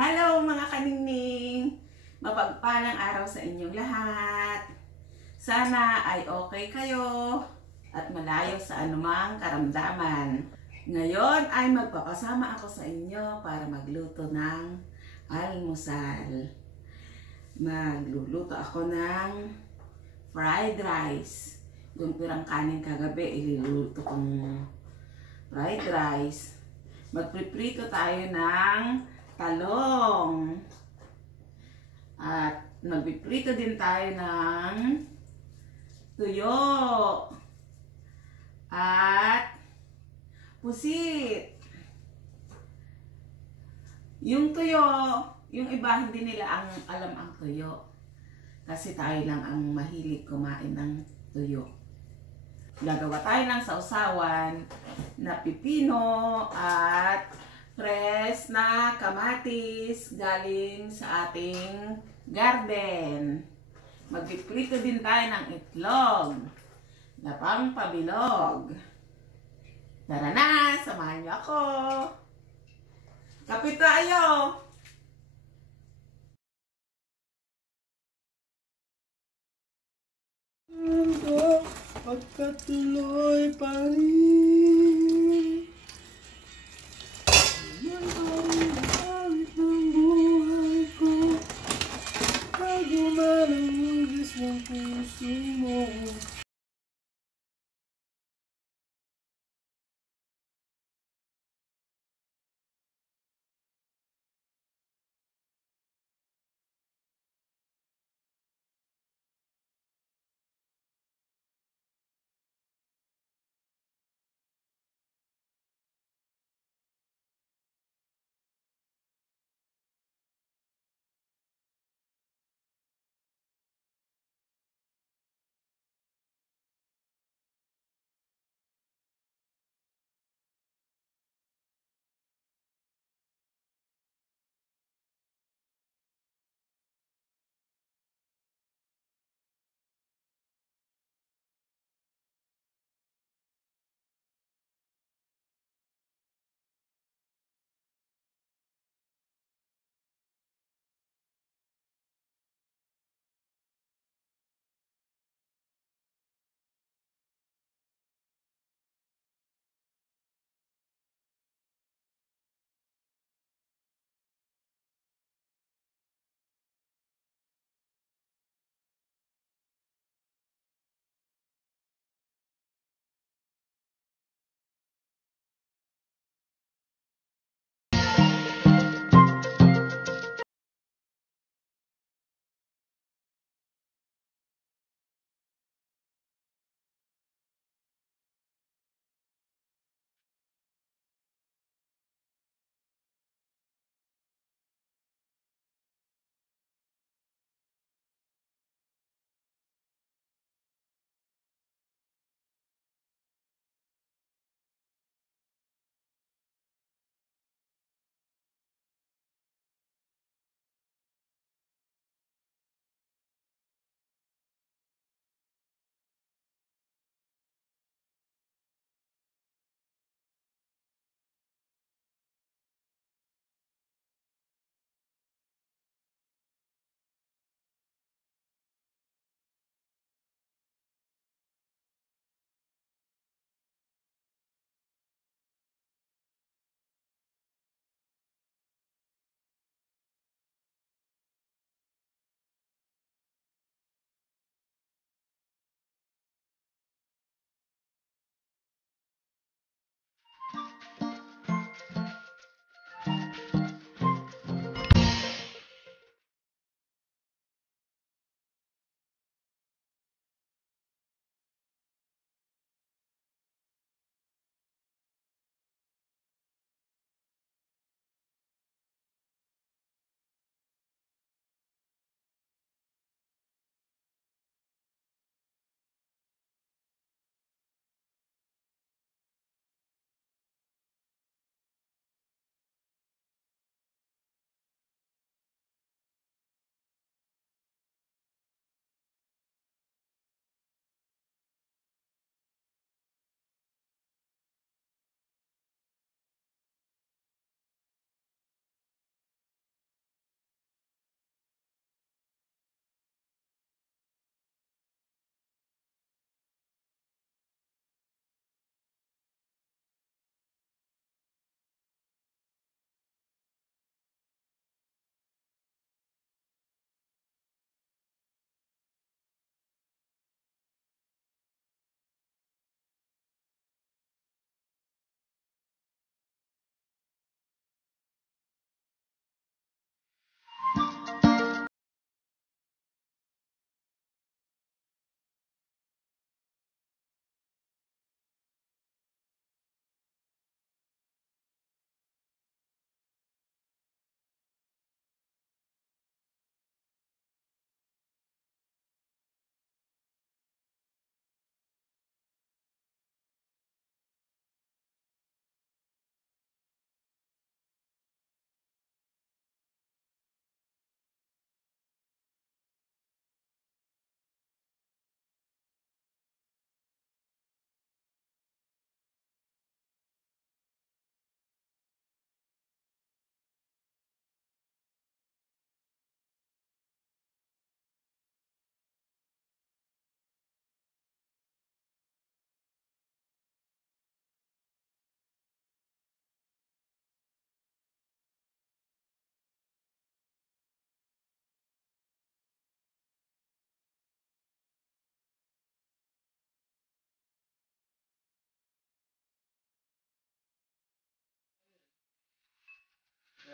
Hello mga kaningning! Mapagpalang araw sa inyong lahat. Sana ay okay kayo at malayo sa anumang karamdaman. Ngayon ay magpapasama ako sa inyo para magluto ng almusal. Magluluto ako ng fried rice. Yung pirang kanin kagabi, iluluto kong fried rice. Magpiprito tayo ng talong. At magpiprito din tayo ng tuyo. At pusit. Yung tuyo, yung iba hindi nila alam ang tuyo. Kasi tayo lang ang mahilig kumain ng tuyo. Gagawa tayo ng sausawan na pipino at fresh na kamatis galing sa ating garden. Magpiprito din tayo ng itlog na pangpabilog. Tara na, samahan niyo ako. Kapit tayo! Pagkatuloy pa rin. Yan ang awit ng buhay ko. Bago malugis ng puso mo.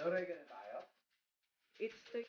Ready na tayo? It's the...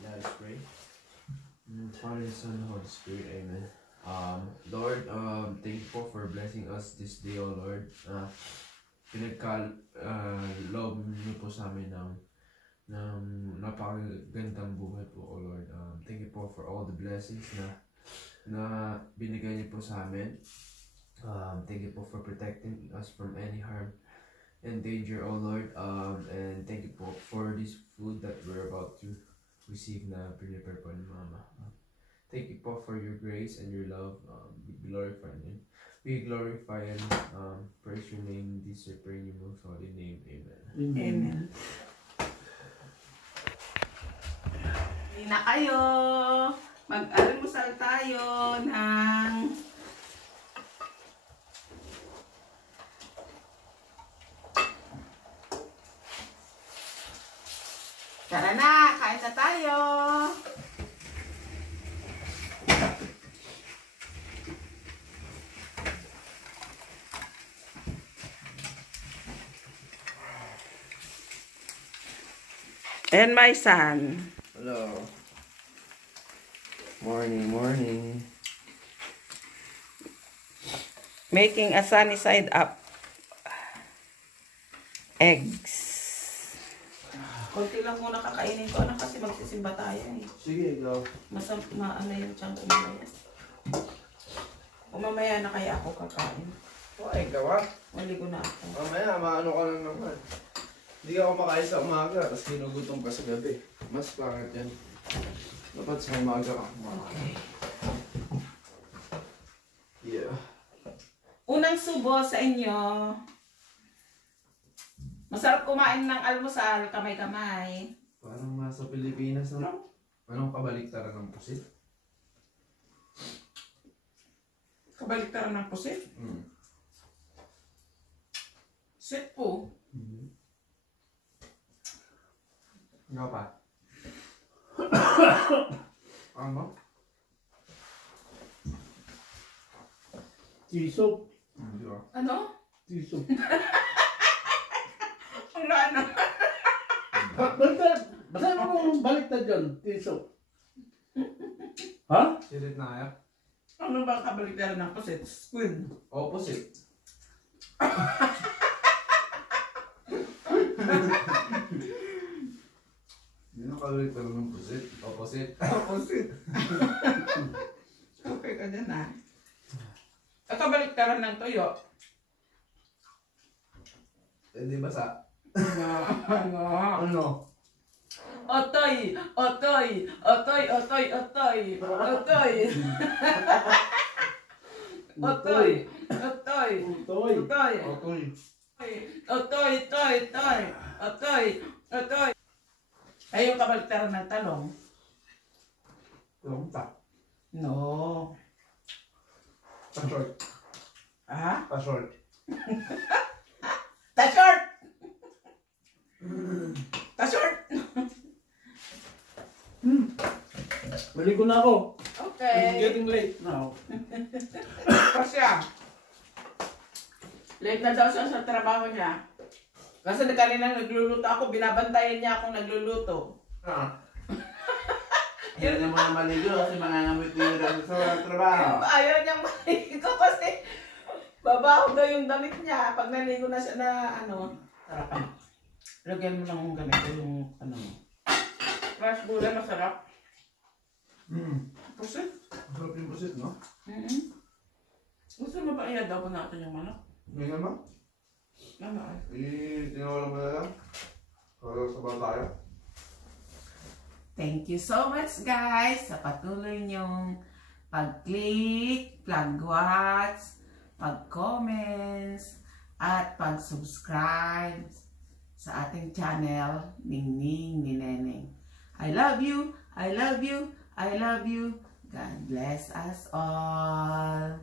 Let us pray. Father, Son, Holy Spirit, Amen. Lord, thank you po for blessing us this day, O Lord. Pinagka-loob niyo po sa amin ng napakagandang buhay po, O Lord. Thank you po for all the blessings na binigay niyo po sa amin. Thank you po for protecting us from any harm and danger, O Lord. And thank you po for this food that we're about to receive na prepare po ni Mama. Thank you po for your grace and your love. We glorify and praise your name. This I pray in your most holy name. Amen. Amen. Hindi na kayo. Mag-almusal tayo ng... Tara na, kain na tayo. And my son. Hello. Morning. Making a sunny side up. Eggs. Konti lang muna kakainin ko na kasi magsisimba tayo eh. Sige, go. Maano yung tiyan ko mamaya. O mamaya na kaya ako kakain. Okay, gawa. Maligo na ako. Mamaya, maano ka lang naman. Hindi ka kumakain sa umaga, tapos ginugutom ka sa gabi. Mas pangit yan. Dapat sa umaga ka kumakain. Yeah. Unang subo sa inyo. Masarap kumain ng almusal, kamay-kamay. Parang nasa Pilipinas na. Anong kabaliktaran ng pusit? Kabaliktaran ng pusit. Sit po. Nga pa? Ano? Tisok. Hindi ba? Ano? Tisok. Ano? Basta mo baliktad dyan, tisok. Ha? Sirit na kaya? Ano ba kabaliktaran ng pusit? Squid. Opposite. Hindi na kabaliktaran ng pusit. Opposite. Opposite. Okay ka dyan ah. At kabaliktaran ng tuyo. Hindi basa. Ano? Ano? Otoy! Otoy! Otoy! Otoy! Otoy! Otoy! Otoy! Otoy! Utoy. Otoy! Otoy. Otoy! Toy! Toy! Otoy! Otoy! Ay, yung kabaliktaran ng talong. Longta. No. Pa-short. Ah? Pa-short. Ta-short! Ta-short! Maligo na ako. It's Okay. getting late now. Pasya. Late na daw siya sa trabaho niya. Kasi kanina nagluluto ako, binabantayan niya akong nagluluto. Ah. Yan yung mga maligo kasi mangangamit ko yung sa trabaho. Ayaw niyang maligo kasi babaho daw yung damit niya. Pag naligo na siya na ano, sarapan. Lagyan mo lang ganito yung ano. Fresh gulay, masarap. Pusit. Masarap yung pusit, no? Gusto mo ba i-adobo natin yung manok? Ngayon ba? Ano ay? Tinawala mo na lang. Para sa ba tayo? Thank you so much guys sa patuloy niyong pag-click, pag-watch, pag-comments, at pag-subscribe sa ating channel, Ningning ni Neneng. I love you. I love you. I love you. God bless us all.